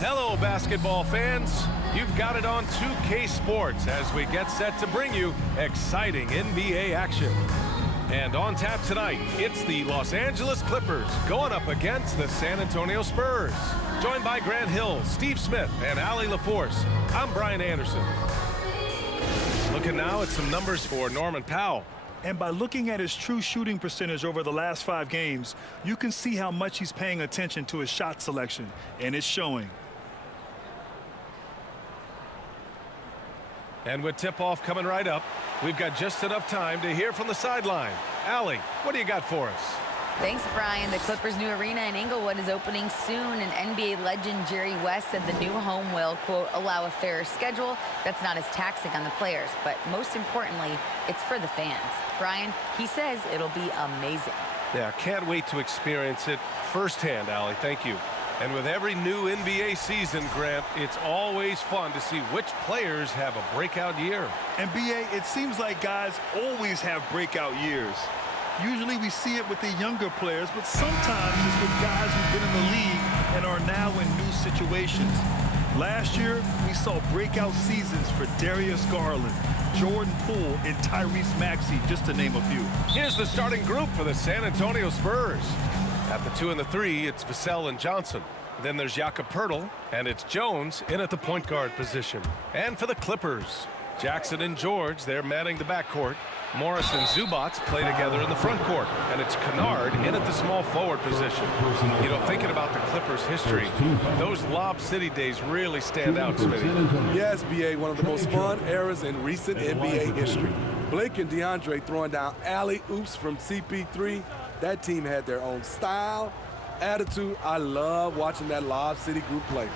Hello, basketball fans. You've got it on 2K Sports as we get set to bring you exciting NBA action. And on tap tonight, it's the Los Angeles Clippers going up against the San Antonio Spurs. Joined by Grant Hill, Steve Smith, and Allie LaForce, I'm Brian Anderson. Looking now at some numbers for Norman Powell. And by looking at his true shooting percentage over the last 5 games, you can see how much he's paying attention to his shot selection, and it's showing. And with tip-off coming right up, we've got just enough time to hear from the sideline. Allie, what do you got for us? Thanks, Brian. The Clippers' new arena in Inglewood is opening soon, and NBA legend Jerry West said the new home will, quote, allow a fairer schedule that's not as taxing on the players, but most importantly, it's for the fans. Brian, he says it'll be amazing. Yeah, can't wait to experience it firsthand, Allie. Thank you. And with every new NBA season, Grant, it's always fun to see which players have a breakout year. And BA, it seems like guys always have breakout years. Usually we see it with the younger players, but sometimes it's with guys who've been in the league and are now in new situations. Last year, we saw breakout seasons for Darius Garland, Jordan Poole, and Tyrese Maxey, just to name a few. Here's the starting group for the San Antonio Spurs. At the 2 and the 3, it's Vassell and Johnson. Then there's Jakob Poeltl, and it's Jones in at the point guard position. And for the Clippers, Jackson and George, they're manning the backcourt. Morris and Zubac play together in the front court, and it's Kennard in at the small forward position. You know, thinking about the Clippers' history, those Lob City days really stand out, Smitty. Yes, BA, one of the most fun eras in recent NBA history. Blake and DeAndre throwing down alley-oops from CP3. That team had their own style, attitude. I love watching that Lob City group play.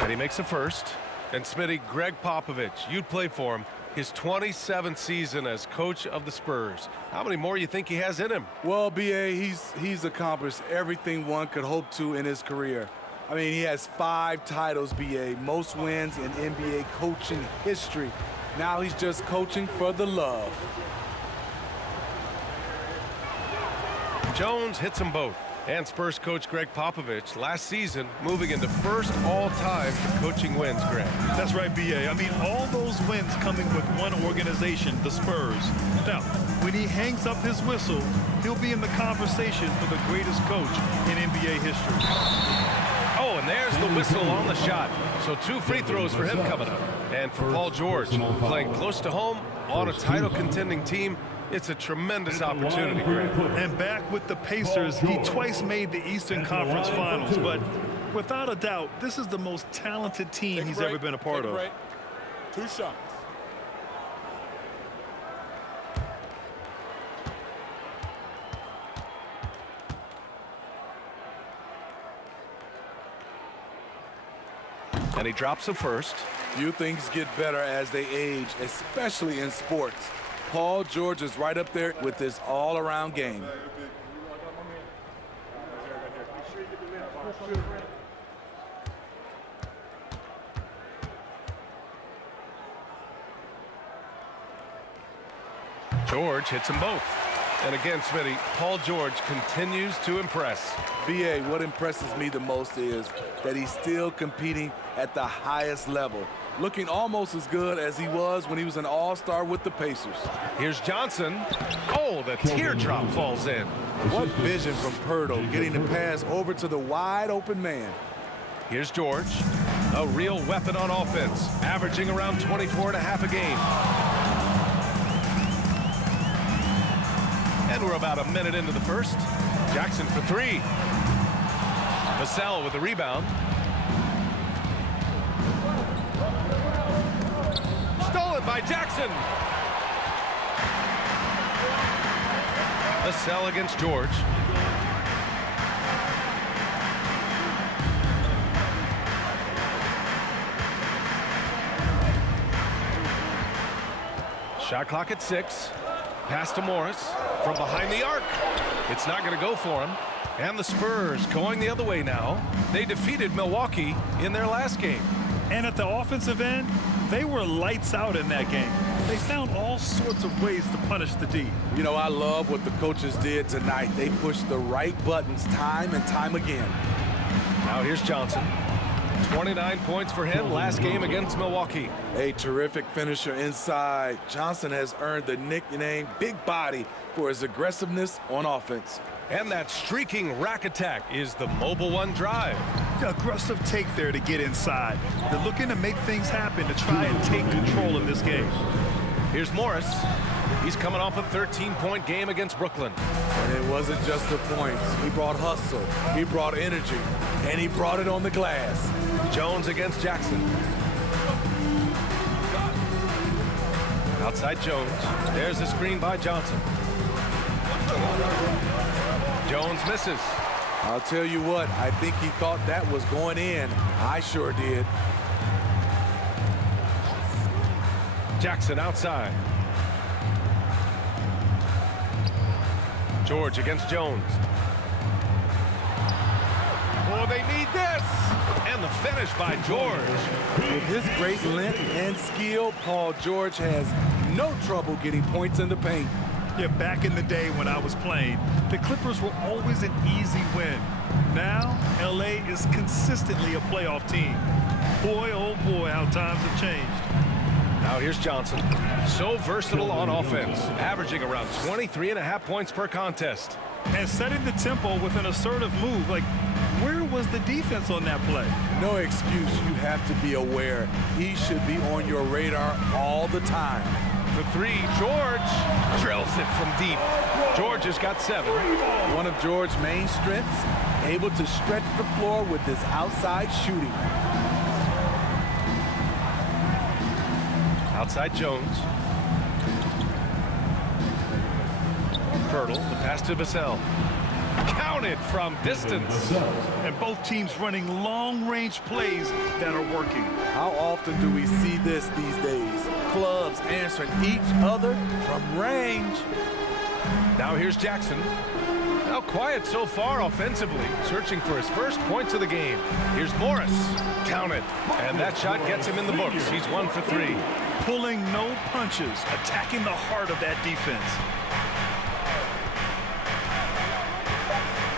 And he makes a first. And Smitty, Greg Popovich, you'd play for him. His 27th season as coach of the Spurs. How many more you think he has in him? Well, BA, he's accomplished everything one could hope to in his career. I mean, he has 5 titles, BA, most wins in NBA coaching history. Now he's just coaching for the love. Jones hits them both. And Spurs coach Greg Popovich last season moving into first all-time for coaching wins, Greg. That's right, BA. I mean, all those wins coming with one organization, the Spurs. Now, when he hangs up his whistle, he'll be in the conversation for the greatest coach in NBA history. Oh, and there's the whistle on the shot. So 2 free throws for him coming up. And for Paul George, playing close to home on a title-contending team, it's a tremendous opportunity, Greg. And back with the Pacers, he twice made the Eastern Conference Finals, but without a doubt, this is the most talented team he's ever been a part of. 2 shots. And he drops the first. Few things get better as they age, especially in sports. Paul George is right up there with this all-around game. George hits them both. And again, Smitty, Paul George continues to impress. BA, what impresses me the most is that he's still competing at the highest level, looking almost as good as he was when he was an all-star with the Pacers. Here's Johnson. Oh, the teardrop falls in. What vision from Poeltl, getting the pass over to the wide-open man. Here's George, a real weapon on offense, averaging around 24 and a half a game. And we're about a minute into the first. Jackson for 3. Vassell with the rebound. Stolen by Jackson. Vassell against George. Shot clock at 6. Pass to Morris from behind the arc. It's not going to go for him. And the Spurs going the other way now. They defeated Milwaukee in their last game. And at the offensive end, they were lights out in that game. They found all sorts of ways to punish the D. You know, I love what the coaches did tonight. They pushed the right buttons time and time again. Now here's Johnson. 29 points for him last game against Milwaukee. A terrific finisher inside. Johnson has earned the nickname Big Body for his aggressiveness on offense. And that streaking rack attack is the Mobile One drive. The aggressive take there to get inside. They're looking to make things happen to try and take control of this game. Here's Morris. He's coming off a 13-point game against Brooklyn. And it wasn't just the points. He brought hustle, he brought energy, and he brought it on the glass. Jones against Jackson. Outside Jones. There's a screen by Johnson. Jones misses. I'll tell you what, I think he thought that was going in. I sure did. Jackson outside. George against Jones. Oh, they need this! And the finish by George. With his great length and skill, Paul George has no trouble getting points in the paint. Yeah, back in the day when I was playing, the Clippers were always an easy win. Now, LA is consistently a playoff team. Boy, oh boy, how times have changed. Now here's Johnson. So versatile on offense, averaging around 23.5 points per contest. And setting the tempo with an assertive move. Like, where was the defense on that play? No excuse. You have to be aware. He should be on your radar all the time. For three, George drills it from deep. George has got 7. One of George's main strengths, able to stretch the floor with his outside shooting. Outside Jones. Pirtle, the pass to Vassell. Counted from distance. And both teams running long-range plays that are working. How often do we see this these days? Clubs answering each other from range. Now here's Jackson. Now quiet so far offensively, searching for his first points of the game. Here's Morris. Counted. And that shot gets him in the books. He's 1 for 3. Pulling no punches, attacking the heart of that defense.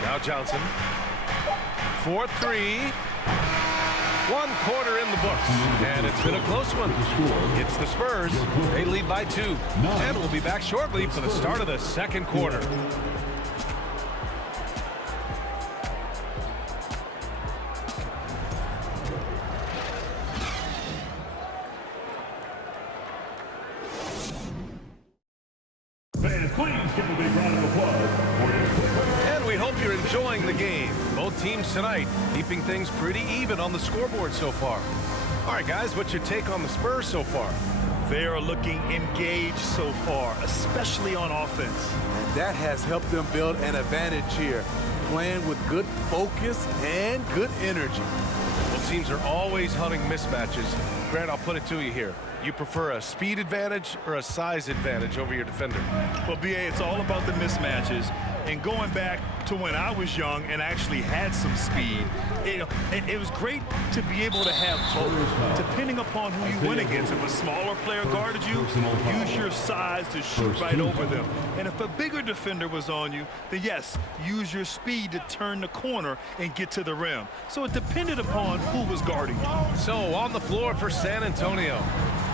Now Johnson. 4-3. 1 quarter in the books. And it's been a close one. It's the Spurs. They lead by 2. And we'll be back shortly for the start of the second quarter. And we hope you're enjoying the game. Both teams tonight keeping things pretty even on the scoreboard so far. All right, guys, what's your take on the Spurs so far? They are looking engaged so far, especially on offense. And that has helped them build an advantage here, playing with good focus and good energy. Well, teams are always hunting mismatches. Grant, I'll put it to you here. You prefer a speed advantage or a size advantage over your defender? Well, BA, it's all about the mismatches. And going back to when I was young and actually had some speed, it was great to be able to have both, depending upon who you went against. If a smaller player guarded you, use your size to shoot right over them. And if a bigger defender was on you, then yes, use your speed to turn the corner and get to the rim. So it depended upon who was guarding you. So on the floor for San Antonio,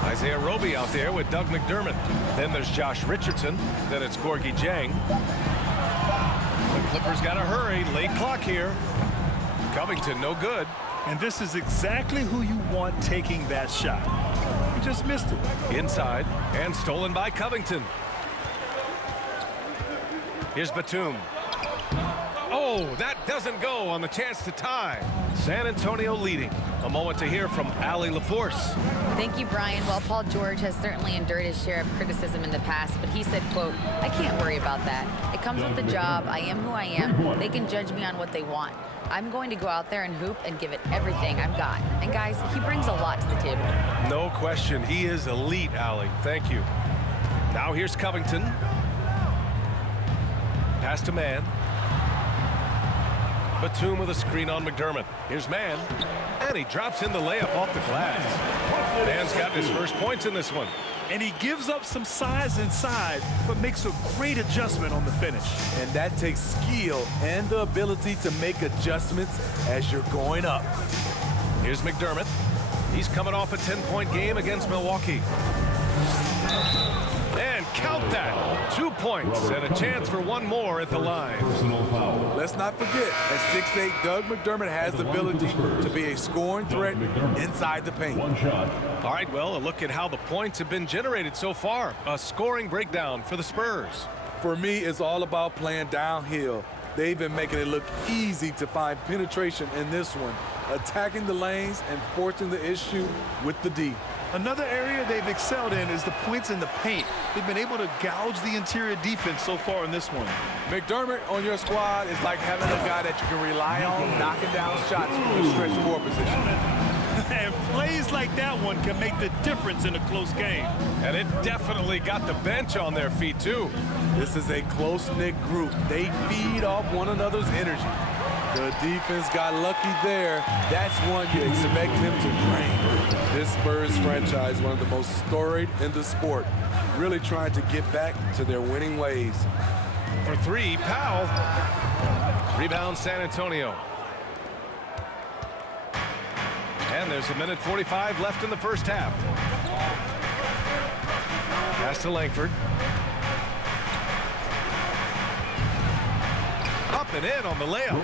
Isaiah Roby out there with Doug McDermott. Then there's Josh Richardson. Then it's Gorgie Jang. The Clippers got to hurry. Late clock here. Covington, no good. And this is exactly who you want taking that shot. You just missed it. Inside and stolen by Covington. Here's Batum. Oh, that doesn't go on the chance to tie. San Antonio leading. A moment to hear from Allie LaForce. Thank you, Brian. Well, Paul George has certainly endured his share of criticism in the past, but he said, quote, "I can't worry about that. It comes with the job. I am who I am. They can judge me on what they want. I'm going to go out there and hoop and give it everything I've got." And guys, he brings a lot to the table. No question. He is elite, Allie. Thank you. Now here's Covington. Pass to Mann. Batum with a screen on McDermott. Here's Mann. And he drops in the layup off the glass. Mann's got his first points in this one. And he gives up some size inside, but makes a great adjustment on the finish. And that takes skill and the ability to make adjustments as you're going up. Here's McDermott. He's coming off a 10-point game against Milwaukee. And count that. 2 points and a chance for one more at the line. Let's not forget, at 6'8", Doug McDermott has the ability to be a scoring threat inside the paint. All right, well, a look at how the points have been generated so far. A scoring breakdown for the Spurs. For me, it's all about playing downhill. They've been making it look easy to find penetration in this one, attacking the lanes and forcing the issue with the D. Another area they've excelled in is the points in the paint. They've been able to gouge the interior defense so far in this one. McDermott on your squad is like having a guy that you can rely on knocking down shots from the stretch four position. And plays like that one can make the difference in a close game. And it definitely got the bench on their feet, too. This is a close-knit group. They feed off one another's energy. The defense got lucky there. That's one you expect him to drain. This Spurs franchise, one of the most storied in the sport, really trying to get back to their winning ways. For three, Powell. Rebound, San Antonio. And there's 1:45 left in the first half. Pass to Langford. Up and in on the layup.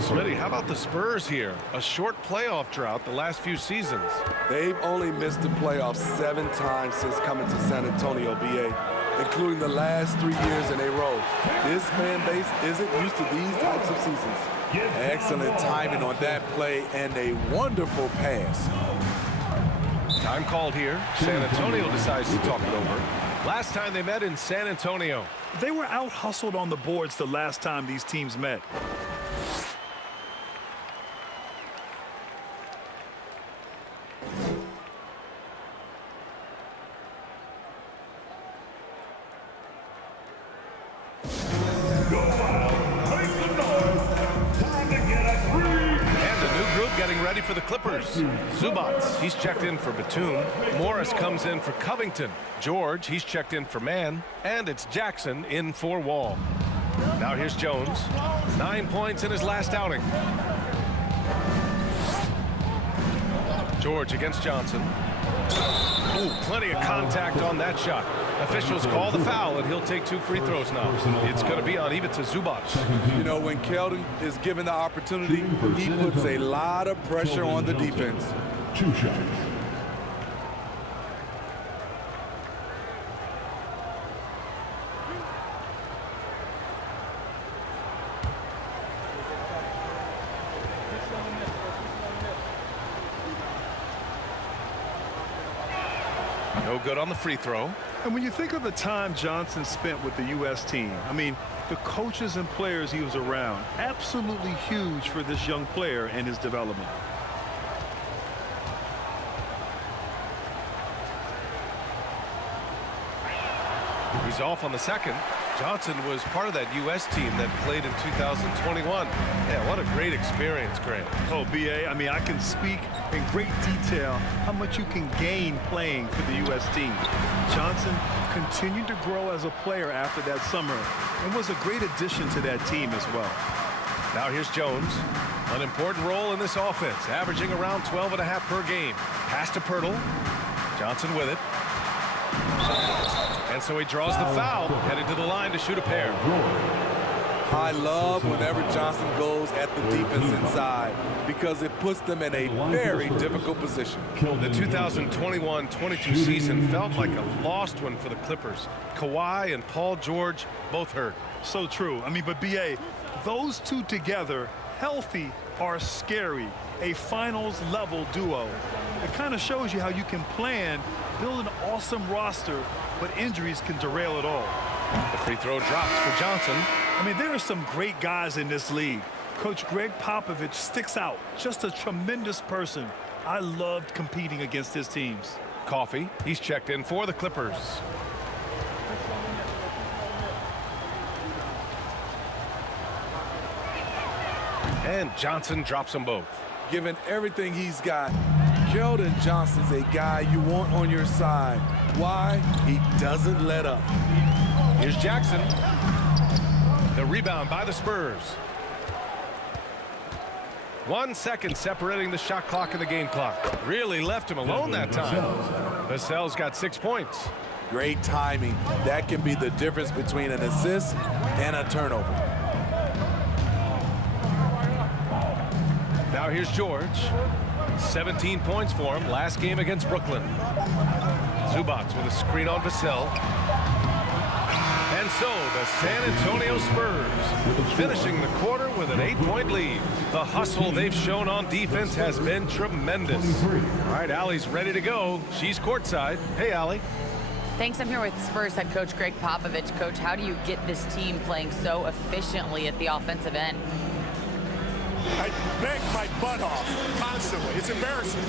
Smitty, how about the Spurs here? A short playoff drought the last few seasons. They've only missed the playoffs 7 times since coming to San Antonio, BA, including the last 3 years in a row. This fan base isn't used to these types of seasons. Excellent timing on that play and a wonderful pass. Time called here. San Antonio decides to talk it over. Last time they met in San Antonio. They were out-hustled on the boards the last time these teams met. Getting ready for the Clippers. Zubats, he's checked in for Batum. Morris comes in for Covington. George, he's checked in for Mann. And it's Jackson in for Wall. Now here's Jones. 9 points in his last outing. George against Johnson. Ooh, plenty of contact on that shot. Officials call the foul, and he'll take 2 free throws now. It's going to be on Ivica Zubac. You know, when Keldon is given the opportunity, he puts a lot of pressure on the defense. 2 shots. No good on the free throw. And when you think of the time Johnson spent with the U.S. team, I mean, the coaches and players he was around, absolutely huge for this young player and his development. He's off on the second. Johnson was part of that U.S. team that played in 2021. Yeah, what a great experience, Grant. Oh, B.A., I mean, I can speak in great detail how much you can gain playing for the U.S. team. Johnson continued to grow as a player after that summer and was a great addition to that team as well. Now here's Jones. An important role in this offense, averaging around 12.5 per game. Pass to Pirtle. Johnson with it. And so he draws the foul, headed to the line to shoot a pair. I love whenever Johnson goes at the defense inside because it puts them in a very difficult position. The 2021-22 season felt like a lost one for the Clippers. Kawhi and Paul George both hurt. So true. I mean, but B.A., those two together, healthy, are scary. A finals-level duo. It kind of shows you how you can plan, build an awesome roster, but injuries can derail it all. The free throw drops for Johnson. I mean, there are some great guys in this league. Coach Greg Popovich sticks out. Just a tremendous person. I loved competing against his teams. Coffee, he's checked in for the Clippers. And Johnson drops them both. Given everything he's got, Keldon Johnson's a guy you want on your side. Why? He doesn't let up. Here's Jackson. The rebound by the Spurs. 1 second separating the shot clock and the game clock. Really left him alone that time. Vassell's got 6 points. Great timing. That can be the difference between an assist and a turnover. Now here's George. 17 points for him last game against Brooklyn. Zubac with a screen on Vassell. And so the San Antonio Spurs finishing the quarter with an 8-point lead. The hustle they've shown on defense has been tremendous. All right, Allie's ready to go. She's courtside. Hey, Allie. Thanks. I'm here with Spurs head coach Greg Popovich. Coach, how do you get this team playing so efficiently at the offensive end? I beg my butt off constantly. It's embarrassing.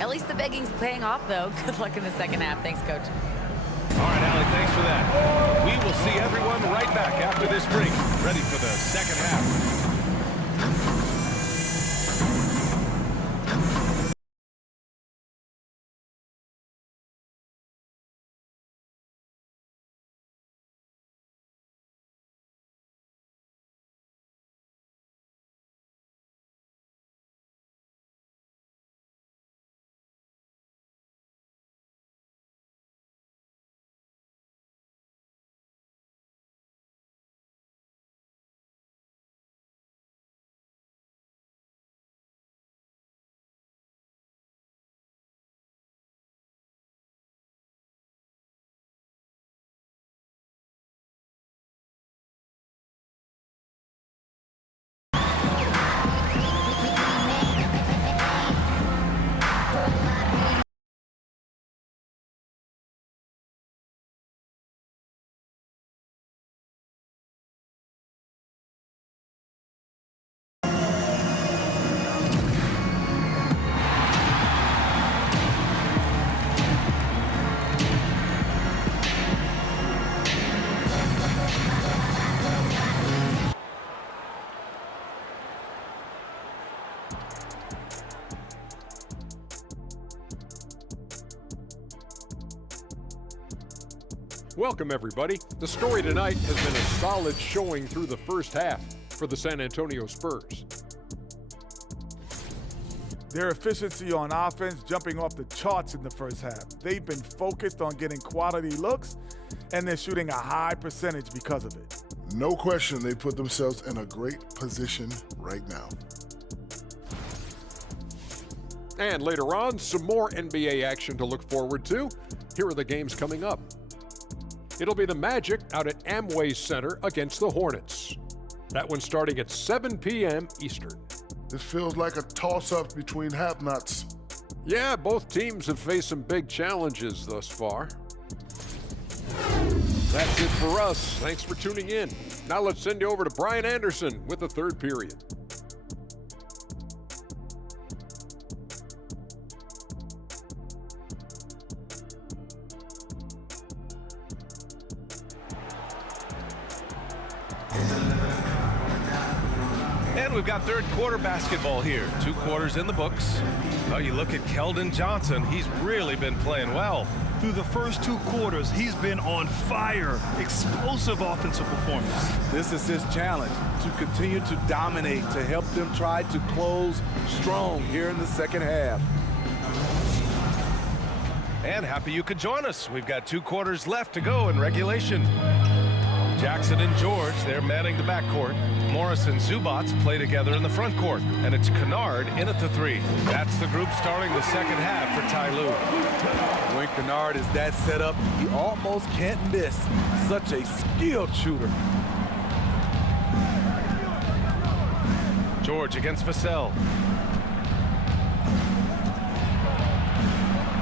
At least the begging's paying off, though. Good luck in the second half. Thanks, Coach. All right, Allie, thanks for that. We will see everyone right back after this break, ready for the second half. Welcome, everybody. The story tonight has been a solid showing through the first half for the San Antonio Spurs. Their efficiency on offense jumping off the charts in the first half. They've been focused on getting quality looks, and they're shooting a high percentage because of it. No question they put themselves in a great position right now. And later on, some more NBA action to look forward to. Here are the games coming up. It'll be the Magic out at Amway Center against the Hornets. That one starting at 7 p.m. Eastern. This feels like a toss-up between have-nots. Yeah, both teams have faced some big challenges thus far. That's it for us. Thanks for tuning in. Now let's send you over to Brian Anderson with the third period. And we've got third quarter basketball here. 2 quarters in the books. Oh, you look at Keldon Johnson. He's really been playing well. Through the first 2 quarters, he's been on fire. Explosive offensive performance. This is his challenge, to continue to dominate, to help them try to close strong here in the second half. And happy you could join us. We've got 2 quarters left to go in regulation. Jackson and George, they're manning the backcourt. Morris and Zubac play together in the front court. And it's Kennard in at the 3. That's the group starting the second half for Ty Lue. When Kennard is that set up, he almost can't miss. Such a skilled shooter. George against Vassell.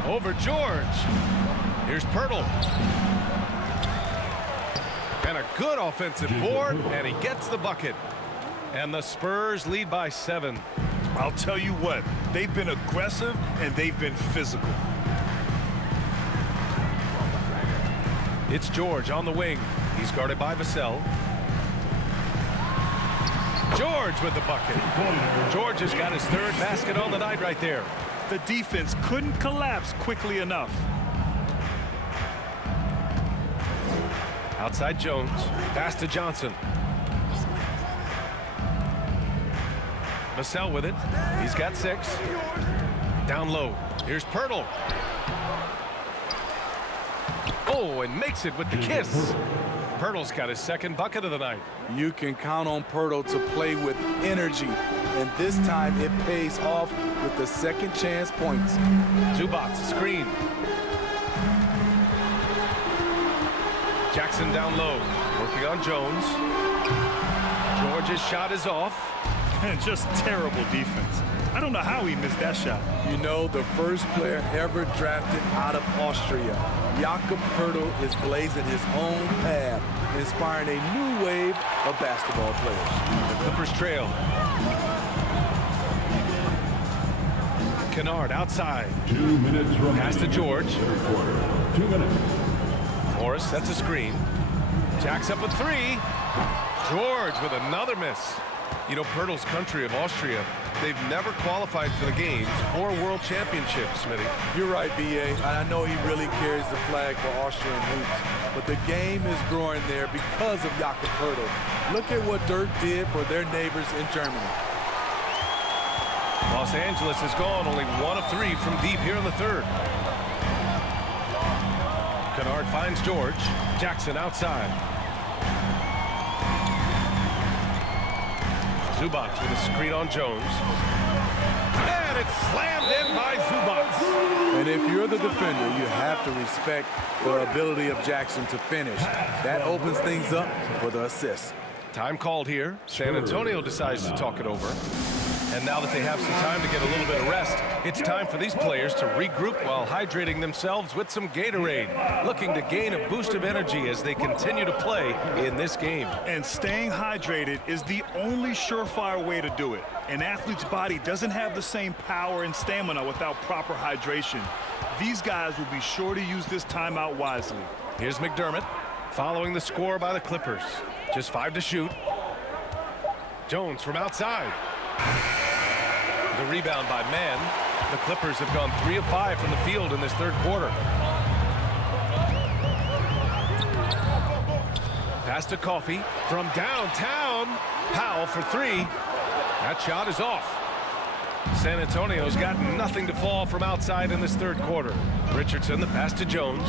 Over George. Here's Pirtle. And a good offensive board, and he gets the bucket. And the Spurs lead by 7. I'll tell you what, they've been aggressive and they've been physical. It's George on the wing. He's guarded by Vassell. George with the bucket. George has got his 3rd basket on the night right there. The defense couldn't collapse quickly enough. Outside Jones, pass to Johnson. Vassell with it. He's got 6. Down low. Here's Pirtle. Oh, and makes it with the kiss. Pirtle's got his second bucket of the night. You can count on Pirtle to play with energy, and this time it pays off with the second chance points. Zubac, screen. Jackson down low, working on Jones. George's shot is off. And just terrible defense. I don't know how he missed that shot. You know, the first player ever drafted out of Austria, Jakob Pirtle, is blazing his own path, inspiring a new wave of basketball players. The Clippers trail. Kennard outside. 2 minutes remaining. Pass to George. Third quarter. 2 minutes. Morris sets a screen. Jacks up a 3. George with another miss. You know, Pirtle's country of Austria, they've never qualified for the games or world championships, Smitty. You're right, B.A. I know he really carries the flag for Austrian hoops, but the game is growing there because of Jakob Pirtle. Look at what Dirk did for their neighbors in Germany. Los Angeles has gone only 1 of 3 from deep here in the third. Kennard finds George. Jackson outside. Zubac with a screen on Jones. And it's slammed in by Zubac. And if you're the defender, you have to respect the ability of Jackson to finish. That opens things up for the assist. Time called here. San Antonio decides to talk it over. And now that they have some time to get a little bit of rest, it's time for these players to regroup while hydrating themselves with some Gatorade, looking to gain a boost of energy as they continue to play in this game. And staying hydrated is the only surefire way to do it. An athlete's body doesn't have the same power and stamina without proper hydration. These guys will be sure to use this timeout wisely. Here's McDermott following the score by the Clippers. Just 5 to shoot. Jones from outside. The rebound by Mann. The Clippers have gone 3 of 5 from the field in this third quarter. Pass to Coffey from downtown. Powell for 3. That shot is off. San Antonio's got nothing to fall from outside in this third quarter. Richardson, the pass to Jones.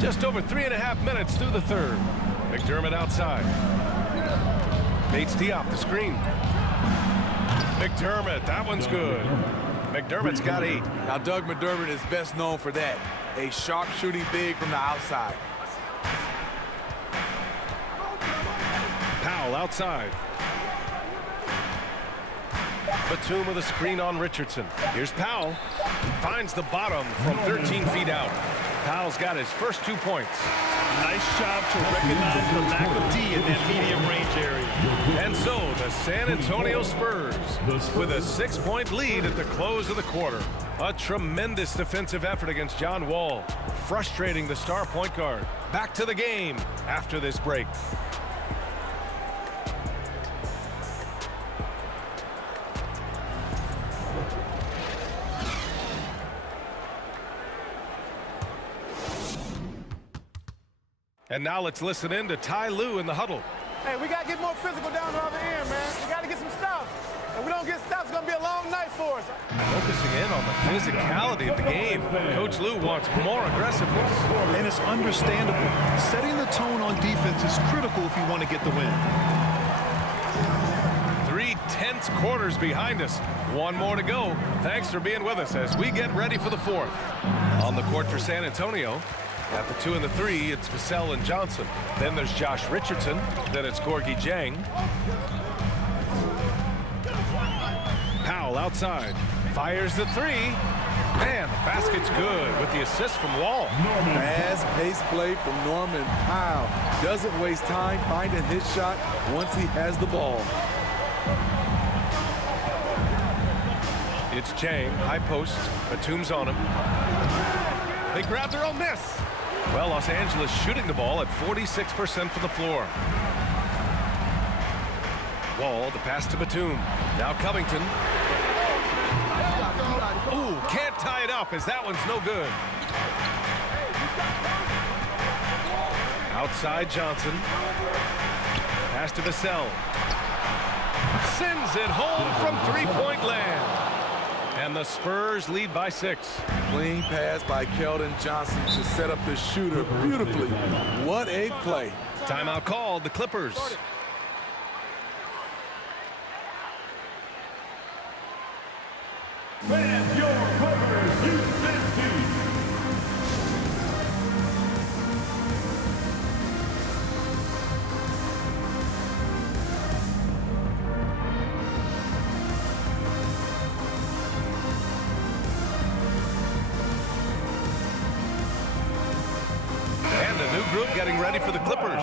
Just over 3.5 minutes through the third. McDermott outside. Bates Diop, the screen. McDermott, that one's good. McDermott's got 8. Now, Doug McDermott is best known for that. A sharp shooting big from the outside. Powell outside. Batum with a screen on Richardson. Here's Powell. Finds the bottom from 13 feet out. Powell's got his first 2 points. Nice job to recognize the lack of D in that medium range area. And so the San Antonio Spurs with a 6-point lead at the close of the quarter. A tremendous defensive effort against John Wall, frustrating the star point guard. Back to the game after this break. And now let's listen in to Ty Lue in the huddle. Hey, we got to get more physical down the other end, man. We got to get some stops. If we don't get stops, it's going to be a long night for us. Focusing in on the physicality of the game. Coach Lue wants more aggressiveness. And it's understandable. Setting the tone on defense is critical if you want to get the win. 3 tense quarters behind us. 1 more to go. Thanks for being with us as we get ready for the 4th. On the court for San Antonio, at the 2 and the 3, it's Vassell and Johnson. Then there's Josh Richardson. Then it's Gorgui Dieng. Powell outside. Fires the 3. Man, the basket's good with the assist from Wall. Fast-paced play from Norman Powell. Doesn't waste time finding his shot once he has the ball. It's Dieng, high post. Batum's on him. They grab their own miss. Well, Los Angeles shooting the ball at 46% from the floor. Wall, the pass to Batum. Now Covington. Ooh, can't tie it up as that one's no good. Outside Johnson. Pass to Vassell. Sends it home from three-point land. And the Spurs lead by 6. Clean pass by Keldon Johnson to set up the shooter beautifully. What a play. Timeout called, the Clippers. Fans, your Clippers, Houston team. And a new group getting ready for the Clippers.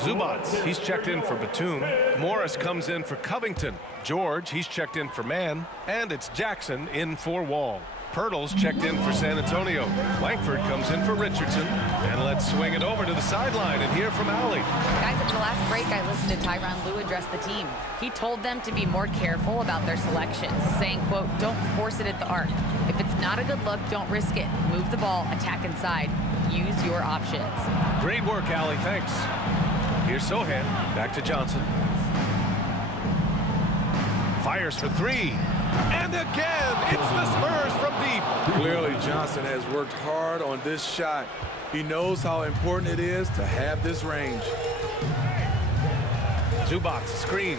Zubats, he's checked in for Batum. Morris comes in for Covington. George, he's checked in for Mann. And it's Jackson in for Wall. Pirtle's checked in for San Antonio. Langford comes in for Richardson. And let's swing it over to the sideline and hear from Allie. Guys, at the last break, I listened to Tyronn Lue address the team. He told them to be more careful about their selections, saying, quote, don't force it at the arc. If it's not a good look, don't risk it. Move the ball, attack inside. Use your options. Great work, Allie. Thanks. Here's Sohan. Back to Johnson. Fires for 3. And again, it's the Spurs from deep. Clearly, Johnson has worked hard on this shot. He knows how important it is to have this range. Zubats, screen.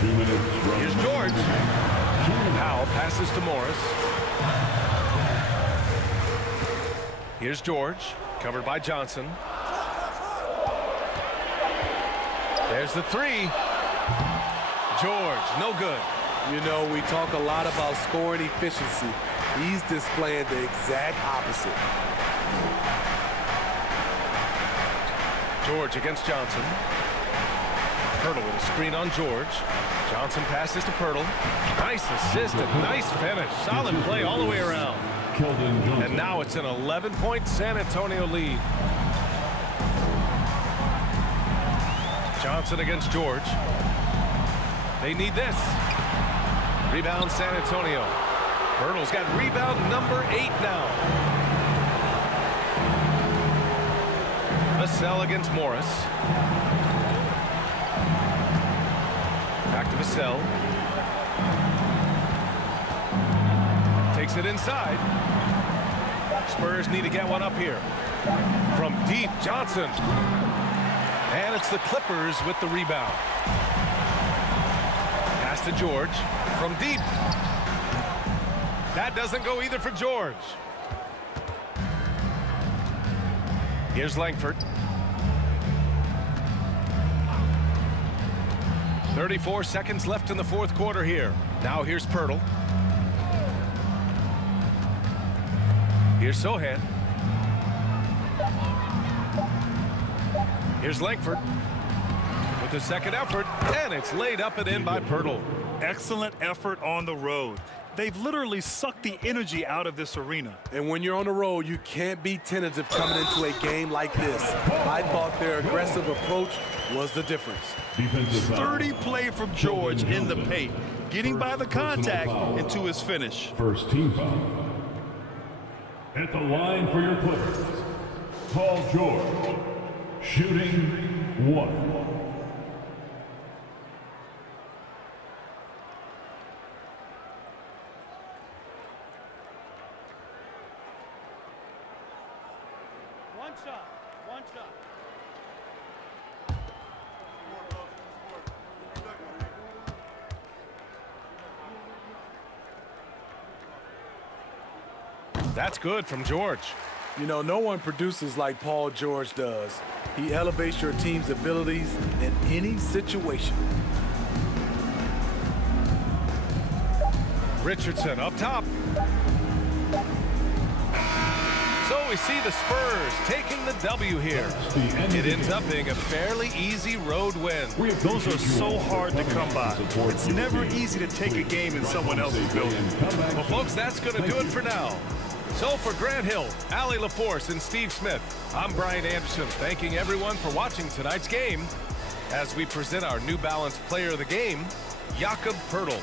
2 minutes. Here's George. Powell passes to Morris. Here's George, covered by Johnson. There's the 3. George, no good. You know, we talk a lot about scoring efficiency. He's displaying the exact opposite. George against Johnson. Pirtle with a screen on George. Johnson passes to Pirtle. Nice assist and nice finish. Solid play all the way around. Keldon Johnson. And now it's an 11-point San Antonio lead. Johnson against George. They need this. Rebound San Antonio. Pirtle's got rebound number 8 now. Vassell against Morris. Back to Vassell. Takes it inside. Spurs need to get one up here. From deep, Johnson. And it's the Clippers with the rebound. Pass to George. From deep. That doesn't go either for George. Here's Langford. 34 seconds left in the fourth quarter here. Now here's Pirtle. Here's Sohan. Here's Langford with the second effort, and it's laid up and in by Pirtle. Excellent effort on the road. They've literally sucked the energy out of this arena. And when you're on the road, you can't be tentative coming into a game like this. I thought their aggressive approach was the difference. Defensive foul. Sturdy play from George in the paint, getting by the contact and to his finish. First team foul. At the line for your Clippers, Paul George. Shooting 1. One shot. That's good from George. You know, no one produces like Paul George does. He elevates your team's abilities in any situation. Richardson up top. So we see the Spurs taking the W here. It ends up being a fairly easy road win. Those are so hard to come by. It's never easy to take a game in someone else's building. Well, folks, that's going to do it for now. So for Grant Hill, Allie LaForce, and Steve Smith, I'm Brian Anderson, thanking everyone for watching tonight's game. as we present our New Balance Player of the Game, Jakob Pertl.